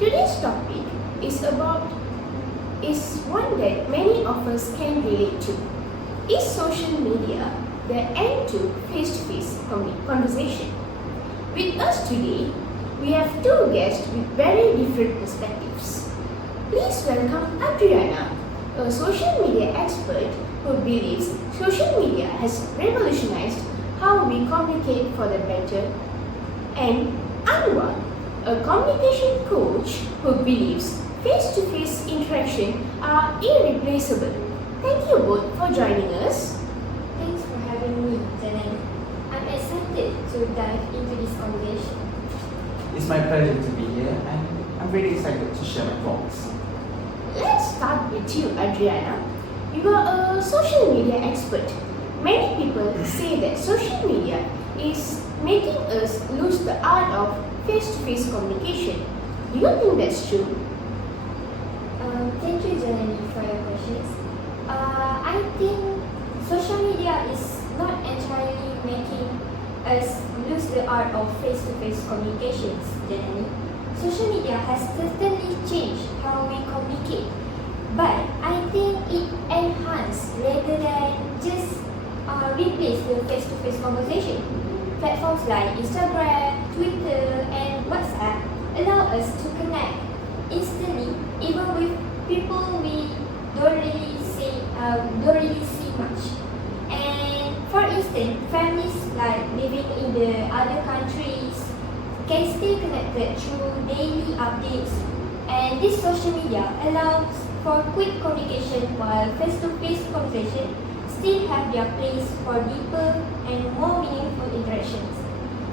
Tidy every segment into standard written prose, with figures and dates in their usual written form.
Today's topic is one that many of us can relate to. Is social media the end to face-to-face conversation? With us today, we have two guests with very different perspectives. Please welcome Adriana, a social media expert who believes social media has revolutionized how we communicate for the better, and Anwar, a communication coach who believes face-to-face interaction are irreplaceable. Thank you both for joining us. Thanks for having me, Janani. I'm excited to dive into this conversation. It's my pleasure to be here, and I'm very excited to share my thoughts. Let's start with you, Adriana. You are a social media expert. Many people say that social media is making us lose the art of face-to-face communication. Do you think that's true? Thank you, Janani, for your questions. I think social media is not entirely making us lose the art of face-to-face communications, Janani. Social media has certainly changed how we communicate, but I think it enhances rather than just replace the face-to-face conversation. Platforms like Instagram, Twitter, and WhatsApp allow us to connect instantly, even with people we don't really see much. And for instance, families like living in the other countries can stay connected through daily updates, and this social media allows for quick communication while face-to-face conversation still have their place for deeper and more meaningful interactions.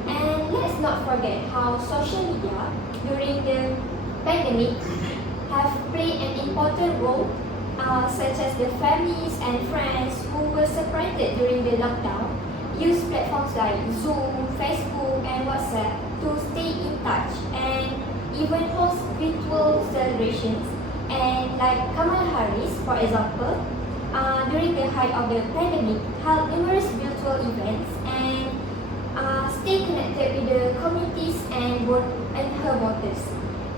And let's not forget how social media during the pandemic have played an important role, such as the families and friends who were separated during the lockdown use platforms like Zoom, Facebook, and WhatsApp to stay in touch and even host virtual celebrations. And like Kamala Harris, for example, during the height of the pandemic, held numerous virtual events and stay connected with the communities and her voters.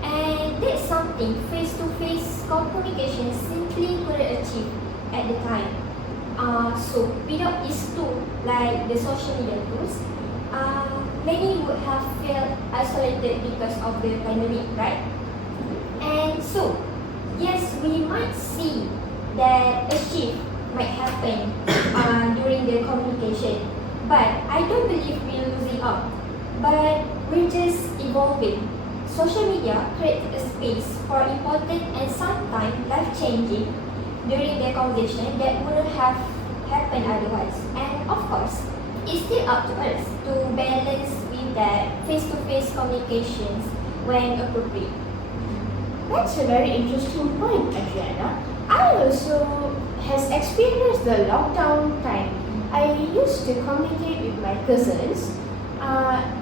And that's something face-to-face communication simply couldn't achieve at the time. So without these tools, like the social media tools, many would have felt isolated because of the pandemic, right? And so, yes, we might see that a shift might happen during the communication, but I don't believe we're losing out, but we're just evolving. Social media creates a space for important and sometimes life-changing during the conversation that wouldn't have happened otherwise. And of course, it's still up to us to balance with that face-to-face communications when appropriate. That's a very interesting point, Adriana. I also has experienced the lockdown time. I used to communicate with my cousins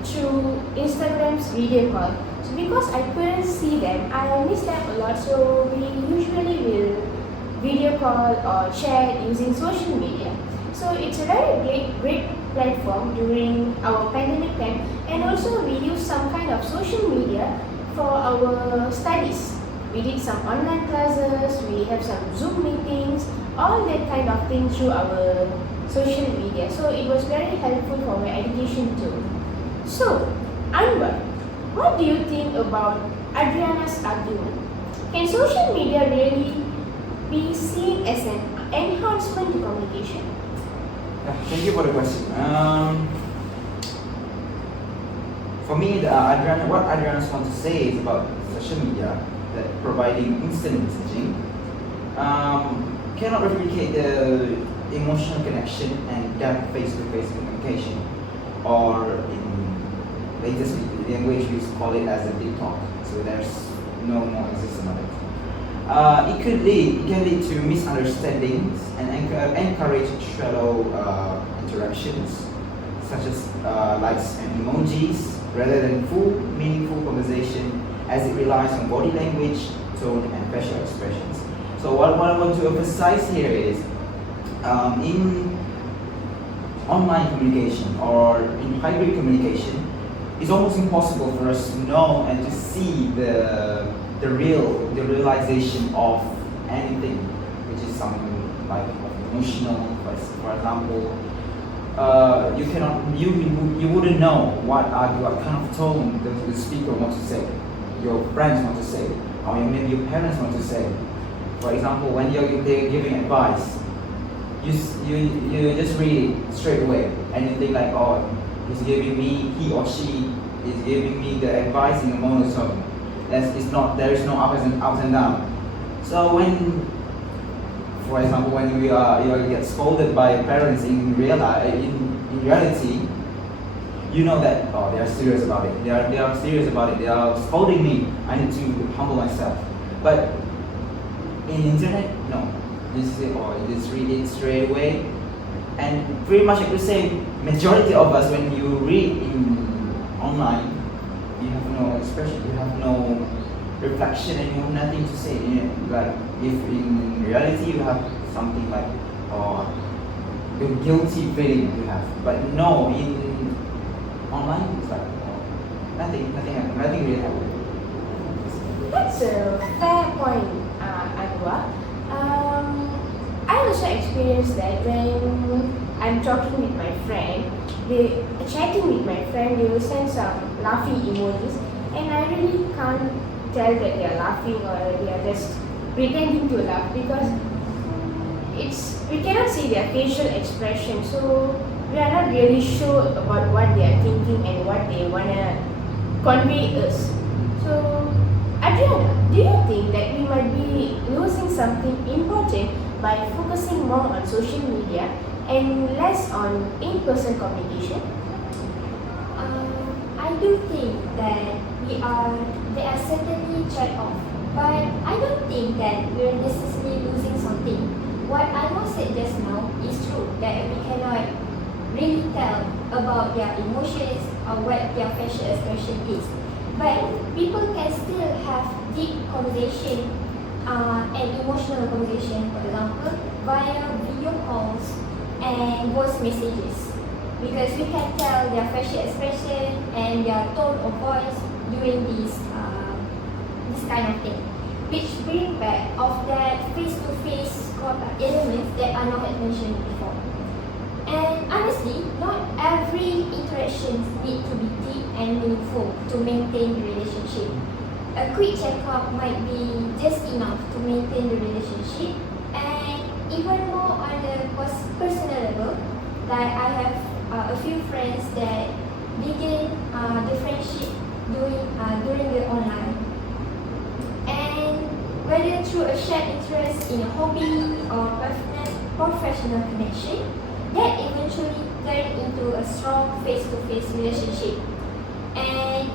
through Instagram's video call. So because I couldn't see them, I miss them a lot. So we usually will video call or chat using social media. So it's a very great platform during our pandemic time, and also we use some kind of social media for our studies. We did some online classes, we have some Zoom meetings, all that kind of thing through our social media. So it was very helpful for my education too. So, Anwar, what do you think about Adriana's argument? Can social media really be seen as an enhancement to communication? Thank you for the question. For me, what Adriana wants to say is about social media that providing instant messaging cannot replicate the emotional connection and depth face-to-face communication, or in latest language we call it as a deep talk. So there's no more existence of it. It can lead to misunderstandings and encourage shallow interactions, such as likes and emojis, rather than full, meaningful conversation, as it relies on body language, tone, and facial expressions. So what I want to emphasize here is, in online communication or in hybrid communication, it's almost impossible for us to know and to see the the realization of anything, which is something like emotional. For example, you wouldn't know what kind of tone the speaker wants to say, your friends want to say, or maybe your parents want to say. For example, when they're giving advice, you just read it straight away, and you think like, oh, he or she is giving me the advice in a monotone. There is no ups and downs. So for example, when you get scolded by parents in reality, you know that, oh, they are serious about it. They are serious about it. They are scolding me. I need to humble myself. But in internet, no. Just read it straight away. And pretty much I could say majority of us, when you read online, you have no expression, you have no reflection, and you have nothing to say. Like if in reality you have something like the guilty feeling you have, but no, in online it's like nothing really happened. That's a fair point, Anwar. I also experienced that when I'm talking with my friend, chatting with my friend, they will send some laughing emojis, and I really can't tell that they are laughing or they are just pretending to laugh, because we cannot see their facial expression, so we are not really sure about what they are thinking and what they wanna convey us. So, Adriana, do you think that we might be losing something important by focusing more on social media and less on in-person communication? I do think that they are certainly trade-off, but I don't think that we're necessarily losing something. What Anwar said just now is true, that we cannot really tell about their emotions or what their facial expression is. But people can still have deep conversation and emotional conversation, for example, via video calls and voice messages, because we can tell their facial expression and their tone of voice during this kind of thing, which bring back of that face-to-face elements that Anwar had mentioned before. And honestly, not every interaction needs to be deep and meaningful to maintain the relationship. A quick checkup might be just enough to maintain the relationship, and even more on the personal level. Like I have a few friends that begin the friendship during the online, and whether through a shared interest in a hobby or professional connection, that eventually turned into a strong face-to-face relationship. And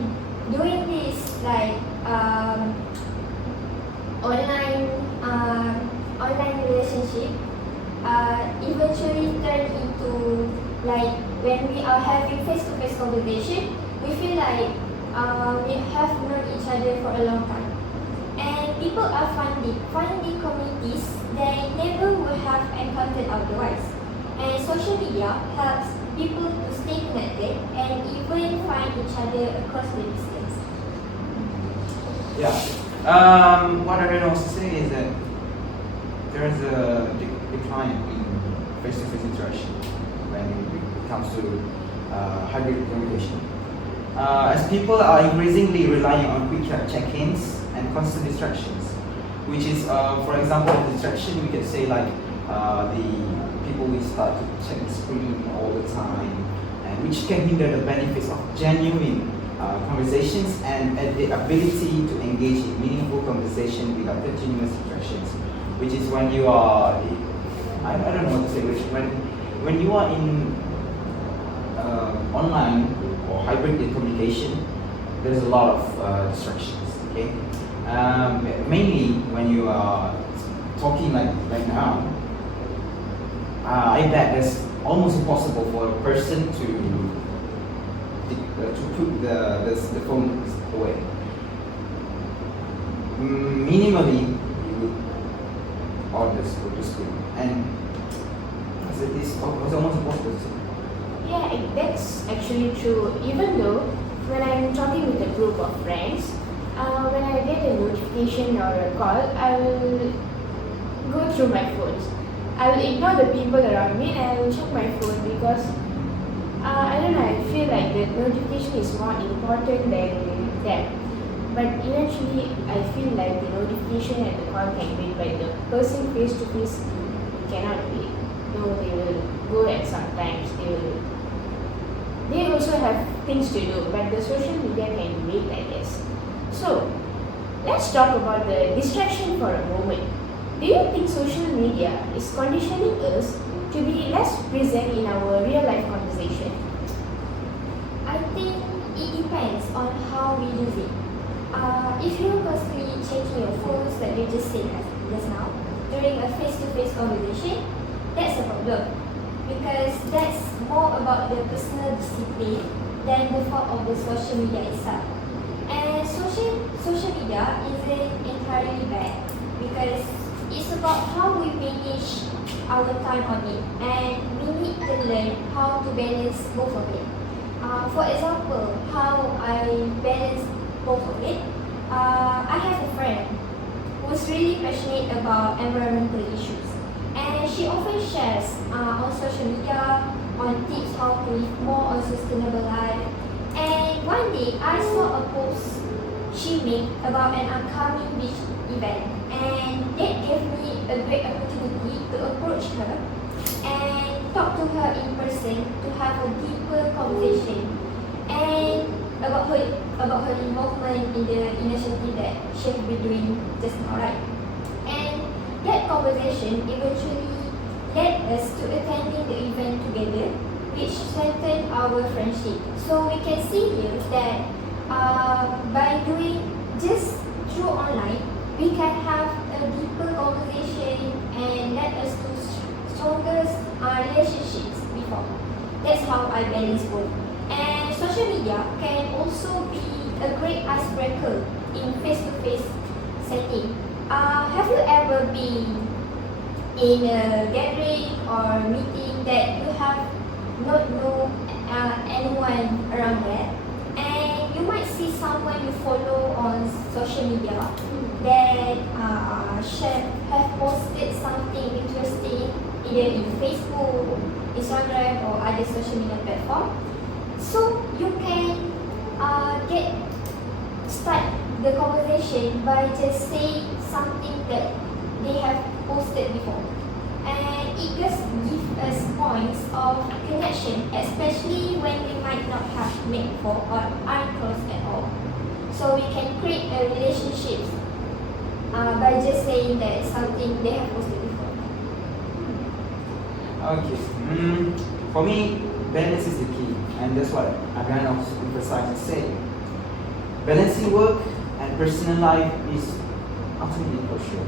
doing this like online relationship eventually turn into, like, when we are having face-to-face conversation, we feel like we have known each other for a long time, and people are finding communities they never would have encountered otherwise. And social media helps people to stay connected and even find each other across the distance. Yeah. What I really want to say is that there is a decline in face-to-face interaction when it comes to hybrid communication. As people are increasingly relying on quick check-ins and constant distractions, which is, for example, distraction we can say like the people will start to check the screen all the time, and which can hinder the benefits of genuine conversations and the ability to engage in meaningful conversation without continuous distractions. Which is when you are, I don't know what to say, when you are in online or hybrid communication, there's a lot of distractions. Okay, mainly when you are talking like right now. I bet it's almost impossible for a person to put the phone away. Minimally, you would on the screen, and it's almost impossible. Yeah, that's actually true. Even though when I'm talking with a group of friends, When I get a notification or a call, I will go through my phones. I will ignore the people around me and I will check my phone because I don't know, I feel like the notification is more important than them. But eventually, I feel like the notification and the call can wait, but the person face to face cannot wait. No, they will go at some times. They also have things to do, but the social media can wait, I guess. So, let's talk about the distraction for a moment. Do you think social media is conditioning us to be less present in our real life conversation? I think it depends on how we use it. If you're constantly checking your phones, like you just said just now, during a face-to-face conversation, that's a problem. Because that's more about the personal discipline than the fault of the social media itself. And social media isn't entirely bad because it's about how we manage our time on it, and we need to learn how to balance both of it. For example, how I balance both of it. I have a friend who's really passionate about environmental issues, and she often shares on social media on tips how to live more on sustainable life. And one day I saw a post she made about an upcoming beach event, and that gave me a great opportunity to approach her and talk to her in person to have a deeper conversation and about her involvement in the initiative that she has been doing just now, right? And that conversation eventually led us to attending the event together, which strengthened our friendship. So we can see here that by doing just through online, we can have a deeper conversation and let us to stronger relationships before. That's how I balance both. And social media can also be a great icebreaker in face-to-face setting. Have you ever been in a gathering or meeting that you have not know anyone around there, and you might see someone you follow on social media that have posted something interesting either in Facebook, Instagram, or other social media platform. So you can start the conversation by just saying something that they have posted before, and it just gives us points of connection, especially when we might not have met before or aren't close at all. So we can create a relationship by just saying that something they have posted before. Okay. For me, balance is the key, and that's what Adriana also emphasized to say. Balancing work and personal life is absolutely crucial,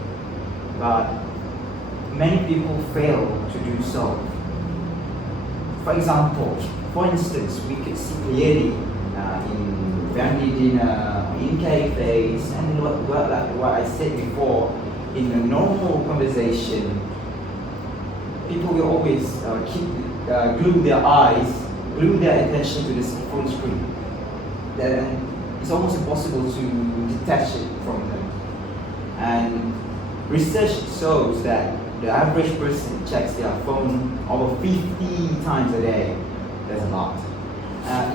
but many people fail to do so. For instance, we could see clearly in family dinner, in cafes, and what I said before, in a normal conversation, people will always glue their attention to this phone screen. Then it's almost impossible to detach it from them. And research shows that the average person checks their phone over 50 times a day. That's a lot.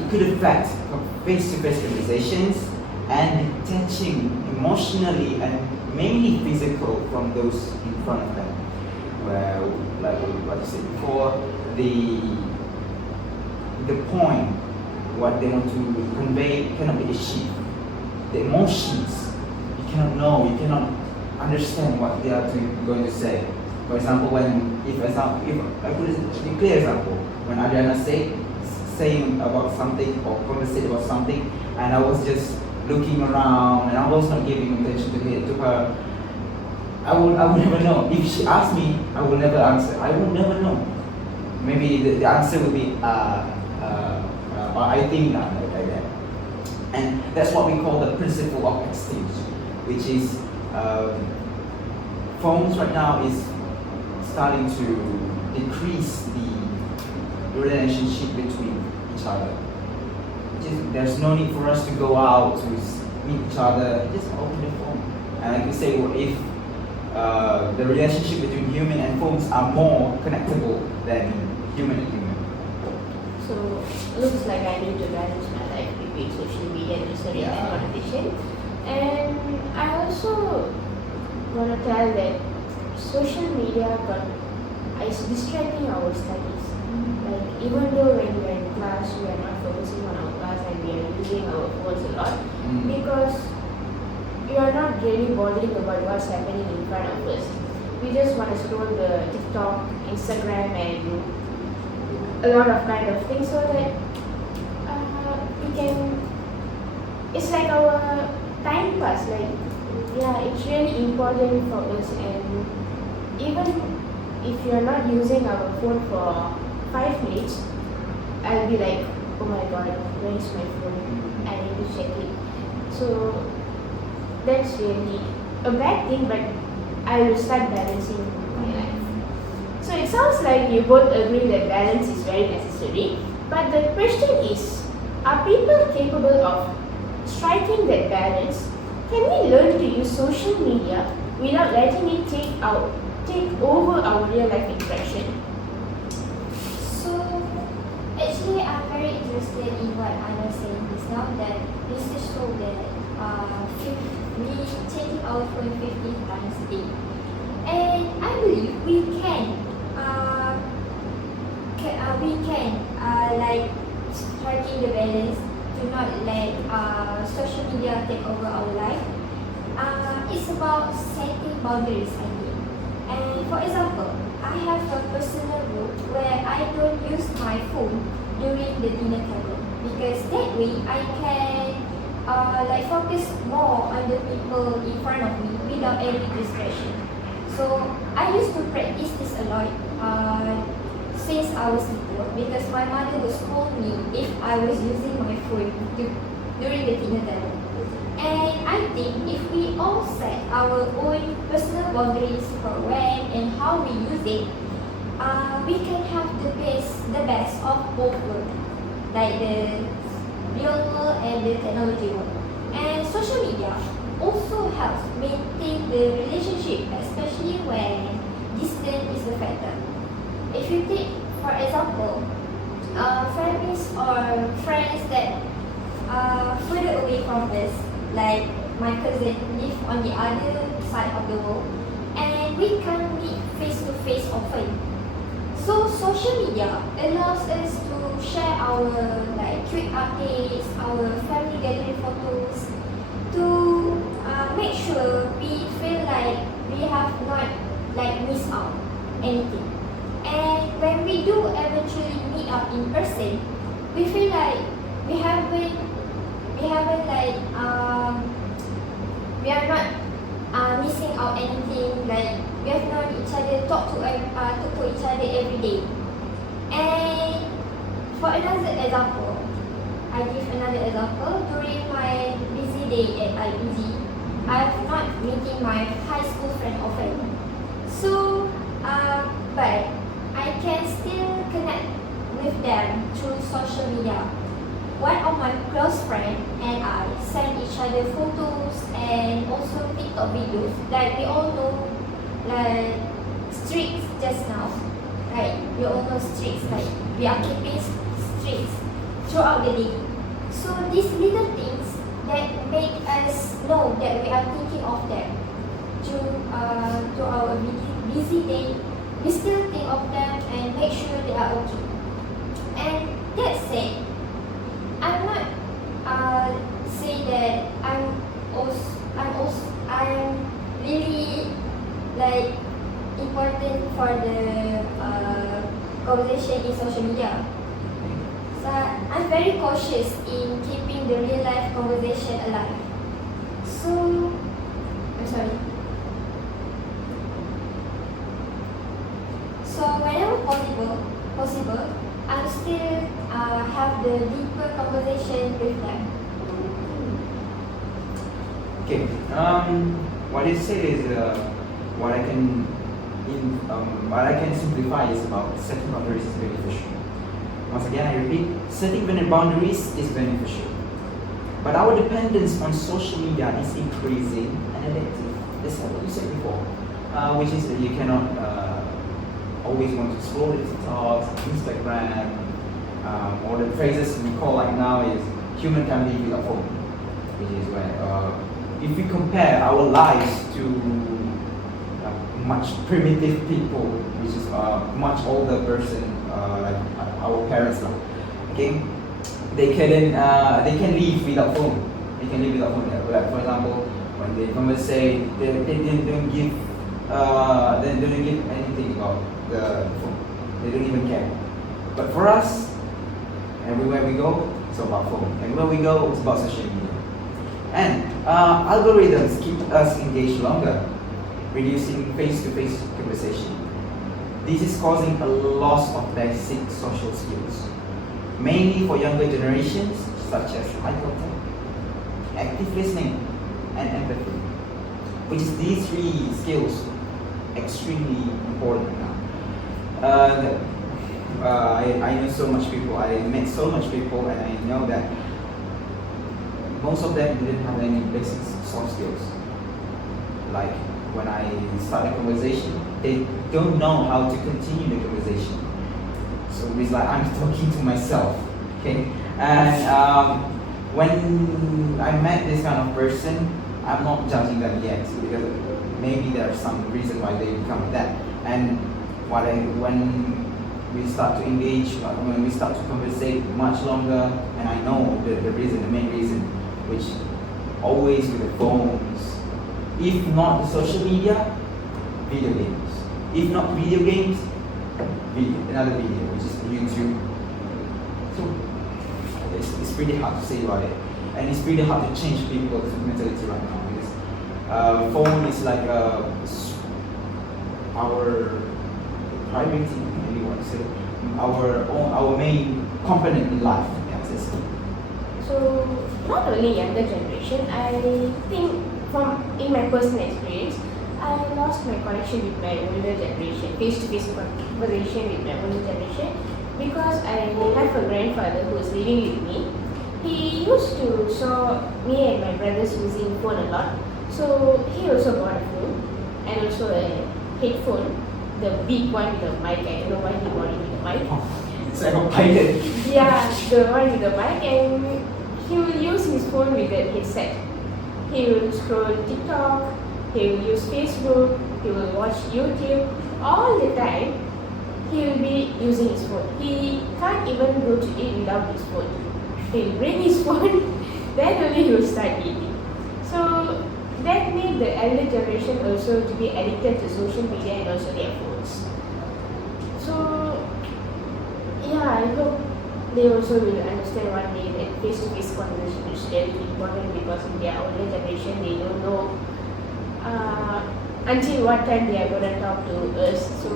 It could affect face-to-face conversations and detaching emotionally and mainly physical from those in front of them. Where, like what I said before, the point, what they want to convey cannot be achieved. The emotions, you cannot know, you cannot understand what they are going to say. For example, if I put a clear example, when Adriana saying about something or conversate about something, and I was just looking around and I was not giving attention to her, I will never know. If she asked me, I will never answer. I will never know. Maybe the answer will be, I think not, like that. And that's what we call the principle of exchange, which is phones right now is starting to decrease the relationship between each other. There's no need for us to go out meet each other, just open the phone. And like you say, well, if the relationship between human and phones are more connectable than human and human. So looks like I need to balance my life between social media, nursery, and conversation. And I also want to tell that social media is distracting our studies. Like even though when we are in class, we are not focusing on our class and we are using our phones a lot because we are not really bothering about what's happening in front of us. We just want to scroll the TikTok, Instagram, and a lot of kind of things so that we can. It's like our time pass. Like it's really important for us, and even if you're not using our phone for 5 minutes, I'll be like, oh my god, where is my phone? I need to check it. So that's really a bad thing, but I will start balancing my life. So it sounds like you both agree that balance is very necessary, but the question is, are people capable of striking that balance? Can we learn to use social media without letting it take over our real life interaction? So actually, I'm very interested in what I was saying just now, that research show that we checking our phone 50 times a day, and I believe we can like striking the balance to not let social media take over our life. It's about setting boundaries, I think. And for example, I have a personal rule where I don't use my phone during the dinner table, because that way I can like focus more on the people in front of me without any distraction. So I used to practice this a lot since I was little, because my mother would scold me if I was using my phone during the dinner table. And I think if we all set our own personal boundaries for when and how we use it, we can have the best of both worlds, like the real world and the technology world. And social media also helps maintain the relationship, especially when distance is a factor. If you take, for example, families or friends that are further away from us, like my cousin live on the other side of the world, and we can't meet face to face often. So social media allows us to share our like quick updates, our family gathering photos, to make sure we feel like we have not like missed out anything. And when we do eventually meet up in person, we feel like we haven't like we are not missing out anything. Like we have known each other, talk to each other every day. And for another example, I give another example. During my busy day at IPG, I have not meeting my high school friend often. So, but I can still connect with them through social media. One of my close friends and I send each other photos and also TikTok videos. Like we all know, like streaks just now. Right? We all know streaks. Like we are keeping streaks throughout the day. So these little things that make us know that we are thinking of them to our busy day. We still think of them and make sure they are okay. And that said, I'm not say that I'm really like important for the conversation in social media. So I'm very cautious in keeping the real life conversation alive. So I'm sorry. So whenever possible, I still have the deeper conversation with them. Okay. What you said is what I can simplify is about setting boundaries is beneficial. Once again, I repeat, setting boundaries is beneficial. But our dependence on social media is increasing and addictive. That's what you said before, which is that you cannot always want to scroll the TikToks, Instagram, or the phrases we call like now is human can live without phone, which is where if we compare our lives to much primitive people, which is much older person, like our parents now, okay, they can live without phone. They can live without phone. Like for example, when they conversate, they don't give anything about the phone. They don't even care. But for us, everywhere we go, it's about phone. Everywhere we go, it's about social media. And algorithms keep us engaged longer, reducing face-to-face conversation. This is causing a loss of basic social skills, mainly for younger generations, such as eye contact, active listening, and empathy, which is these three skills extremely important now. I know so much people, I met so much people, and I know that most of them didn't have any basic soft skills. Like when I start a conversation, they don't know how to continue the conversation. So it's like I'm talking to myself, okay? And when I met this kind of person, I'm not judging them yet because maybe there's some reason why they become that. And when we start to engage, when we start to conversate much longer, and I know the reason, the main reason, which always with the phones. If not the social media, video games. If not video games, another video, which is YouTube. So it's pretty hard to say about it, and it's pretty hard to change people's mentality right now because phone is like our priority, maybe you want to say, our main component in life. Yes, So not only younger generation, I think in my personal experience, I lost my connection with my older generation, face-to-face conversation with my older generation, because I have a grandfather who was living with me. He used to saw me and my brothers using phone a lot, so he also bought a phone and also a headphone, the big one with the mic. I don't know why he bought it with the mic. It's like a pilot. Yeah, the one with the mic, and he will use his phone with the headset. He will scroll TikTok, he will use Facebook, he will watch YouTube. All the time, he will be using his phone. He can't even go to eat without his phone. He'll bring his phone, then only he will start eating. So that made the elder generation also to be addicted to social media and also their phones. So yeah, I hope they also will understand one day that face-to-face conversation is very important, because in their older generation they don't know until what time they are going to talk to us. So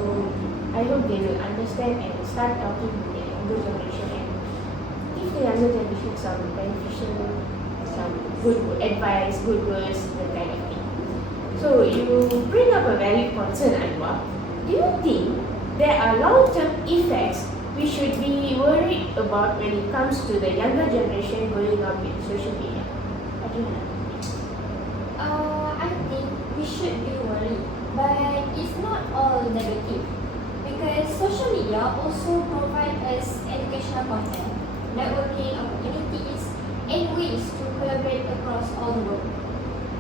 I hope they will understand and start talking to the younger generation and give the younger generation some beneficial, some good advice, good words, that kind of thing. So you bring up a valid concern, Anwar. Do you think there are long-term effects we should be worried about when it comes to the younger generation growing up with social media? What do you think? I think we should be worried, but it's not all negative, because social media also provide us educational content, networking opportunities, and ways to collaborate across all the world.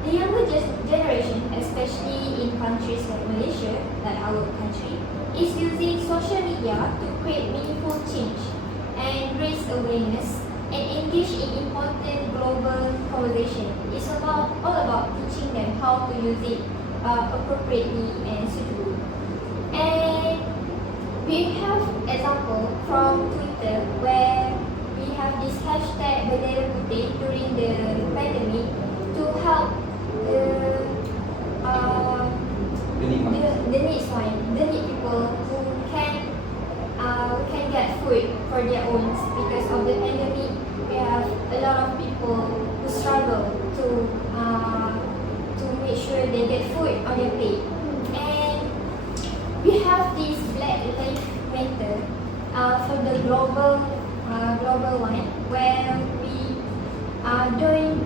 The younger generation, especially in countries like Malaysia, like our country, is using social media to create meaningful change and raise awareness and engage in important global conversation. It's all about teaching them how to use it appropriately and suitably. And we have example from Twitter where we have this hashtag Bendera Putih during the pandemic to help the needs people who can get food for their own. Because of the pandemic, we have a lot of people who struggle to make sure they get food on their plate. And we have this Black Lives Matter for the global one, where don't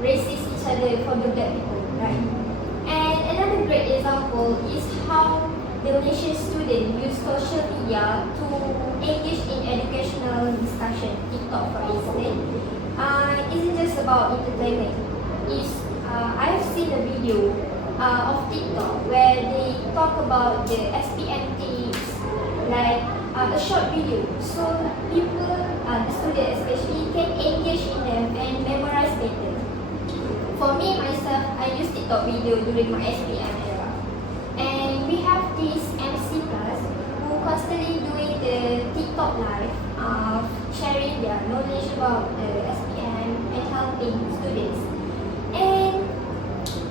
racist each other for the black people, right? And another great example is how the Malaysian students use social media to engage in educational discussion. TikTok, for instance, isn't just about entertainment. I have seen a video of TikTok where they talk about the SPM tips, like a short video, so people, the students especially, can engage in them and memorize better. For me myself, I use TikTok video during my SPM era, and we have this MC class who constantly doing the TikTok live, sharing their knowledge about the SPM and helping students. And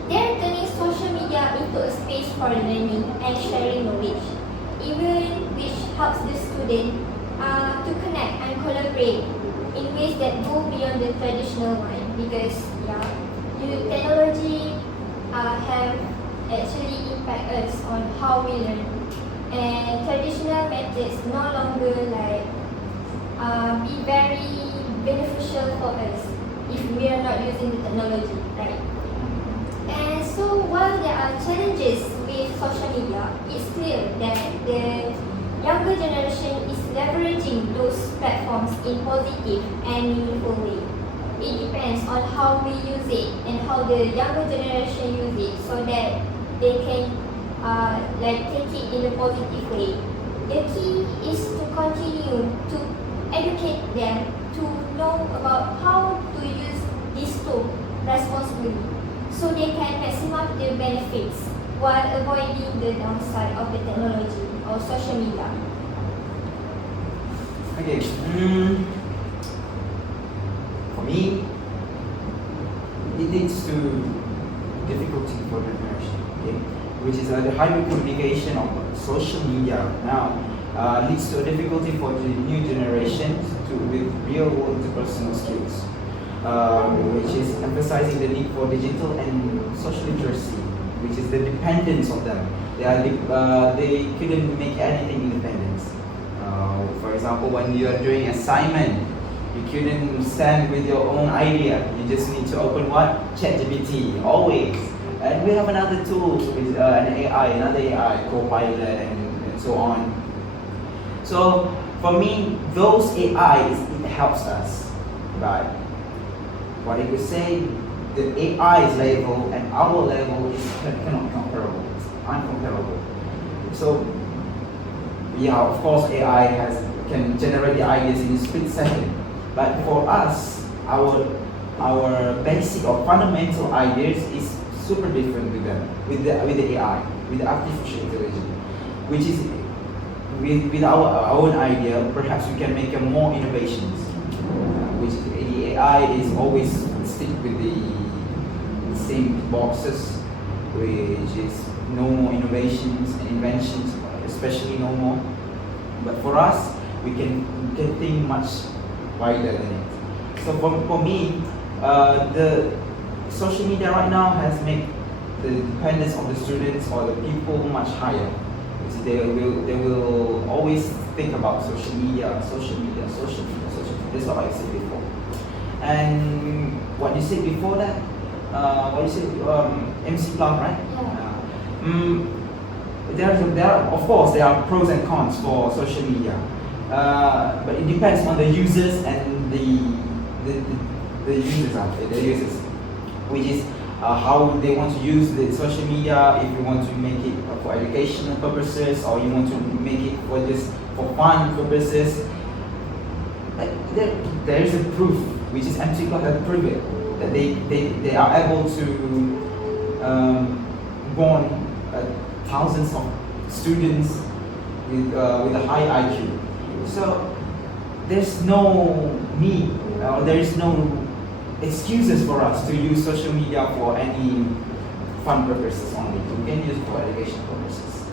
they're turning social media into a space for learning and sharing knowledge, even which helps the student to connect and collaborate in ways that go beyond the traditional one. Because technology have actually impact us on how we learn, and traditional methods no longer be very beneficial for us if we are not using the technology, right? And so while there are challenges with social media, it's clear that the younger generation is leveraging those platforms in positive and meaningful way. It depends on how we use it and how the younger generation use it, so that they can take it in a positive way. The key is to continue to educate them to know about how to use this tool responsibly, so they can maximize the benefits while avoiding the downside of the technology or social media. Okay. For me, it leads to difficulty for the generation, okay? Which is the hybrid communication of social media now leads to a difficulty for the new generation with real-world interpersonal skills, which is emphasizing the need for digital and social literacy, which is the dependence of them. They couldn't make anything independent. For example, when you are doing assignment, you couldn't stand with your own idea. You just need to open what? ChatGPT, always. And we have another tool with another AI, Copilot, and so on. So for me, those AIs, it helps us. But what I could say, the AI's level and our level is cannot comparable. It's uncomparable. So yeah, of course, AI can generate the ideas in a split second. But for us, our basic or fundamental ideas is super different with them, with the AI, with the artificial intelligence, which is with our own idea, perhaps we can make more innovations. Which the AI is always stick with the same boxes, which is no more innovations and inventions, especially no more. But for us, we can think much wider than it. So for me, the social media right now has made the dependence on the students or the people much higher. They will always think about social media. That's what I said before. And what you said before that, what you said, MC Plum, right? Yeah. Of course, there are pros and cons for social media, but it depends on the users and the users out there, the users, which is how they want to use the social media. If you want to make it for educational purposes, or you want to make it for just for fun purposes. Like there is a proof, which is MC Club have proven that they are able to bond thousands of students with a high IQ. So there's no need, there is no excuses for us to use social media for any fun purposes only. We can use it for education purposes.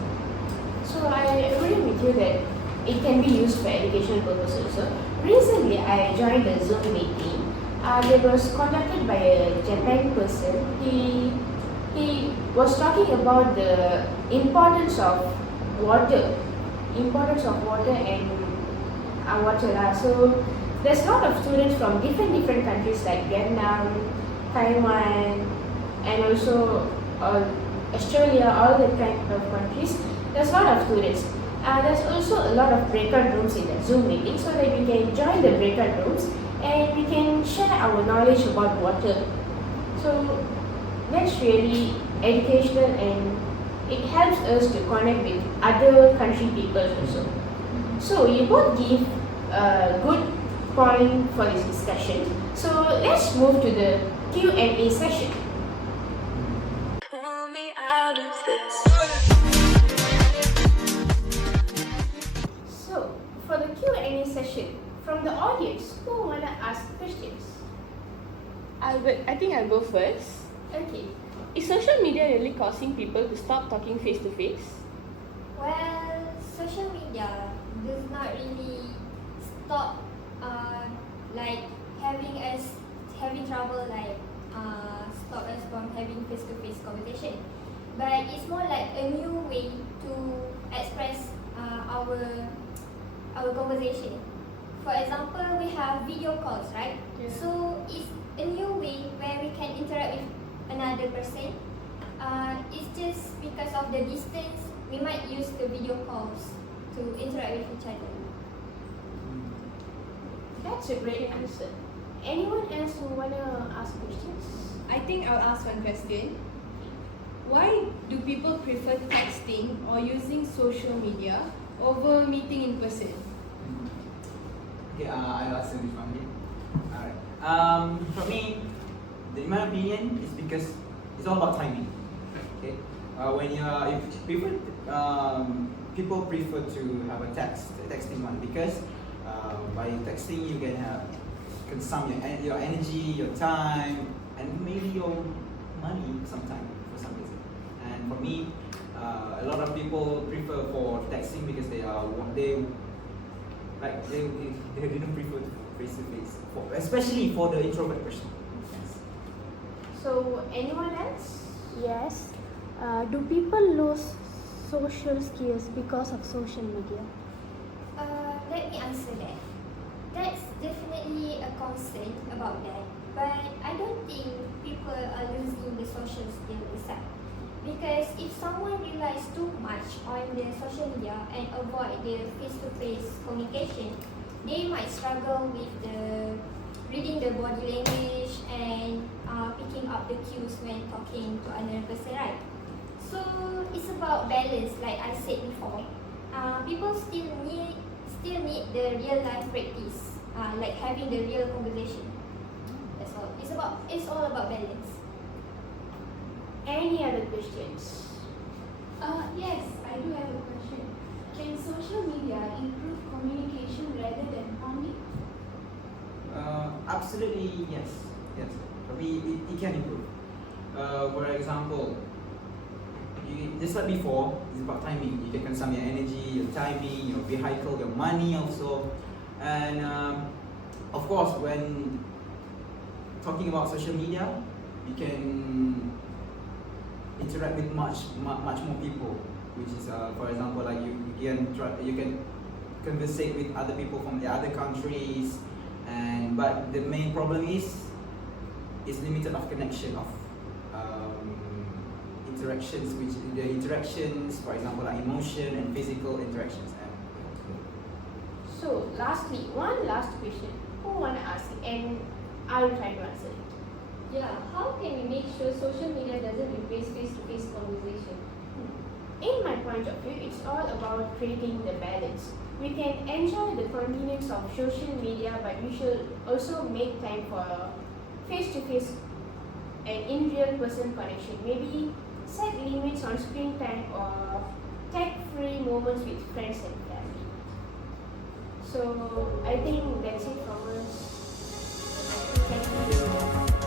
So I agree with you that it can be used for educational purposes. So recently I joined a Zoom meeting. It was conducted by a Japan person. He was talking about the importance of water and water. So there's a lot of students from different countries like Vietnam, Taiwan, and also Australia, all that kind of countries. There's a lot of students. There's also a lot of breakout rooms in the Zoom meeting so that we can join the breakout rooms and we can share our knowledge about water. So that's really educational and it helps us to connect with other country people also. So you both give a good point for this discussion. So let's move to the Q&A session. Pull me out of this. So for the Q&A session, from the audience, who wanna ask questions? I think I'll go first. Okay. Is social media really causing people to stop talking face to face? Well, social media does not really stop like having trouble stop us from having face-to-face conversation. But it's more like a new way to express our conversation. For example, we have video calls, right? Yeah. So it's a new way where we can interact with another person. It's just because of the distance, we might use the video calls to interact with each other. That's a great answer. Anyone else who wanna ask questions? I think I'll ask one question. Why do people prefer texting or using social media over meeting in person? Okay, I'll answer this one here. Alright. For me, in my opinion, it's because it's all about timing. Okay. People prefer to have a texting one because by texting you can consume your energy, your time, and maybe your money sometimes for some reason. And for me, a lot of people prefer for texting because they didn't prefer face to face, especially for the introvert person. Yes. So anyone else? Yes. Do people lose social skills because of social media? Let me answer that. That's definitely a concern about that. But I don't think people are losing the social skill itself. Because if someone relies too much on the social media and avoid the face-to-face communication, they might struggle with the reading the body language and picking up the cues when talking to another person, right? So it's about balance, like I said before. People still need the real life practice, like having the real conversation. That's all. It's all about balance. Any other questions? Yes, I do have a question. Can social media improve communication rather than harm it? Absolutely yes. Yes. It can improve. For example, just like before, it's about timing. You can consume your energy, your timing, your vehicle, your money also. And of course, when talking about social media, you can interact with much more people, which is for example, like you can conversate with other people from the other countries, but the main problem is limited of connection of interactions, which the interactions, for example, like emotion and physical interactions. So lastly, one last question. Who wanna ask it? And I'll try to answer it. Yeah, how can we make sure social media doesn't replace face-to-face conversation? In my point of view, it's all about creating the balance. We can enjoy the convenience of social media, but we should also make time for face-to-face and in real person connection. Maybe set limits on screen time or tech-free moments with friends and family. So I think that's it from us. Thank you.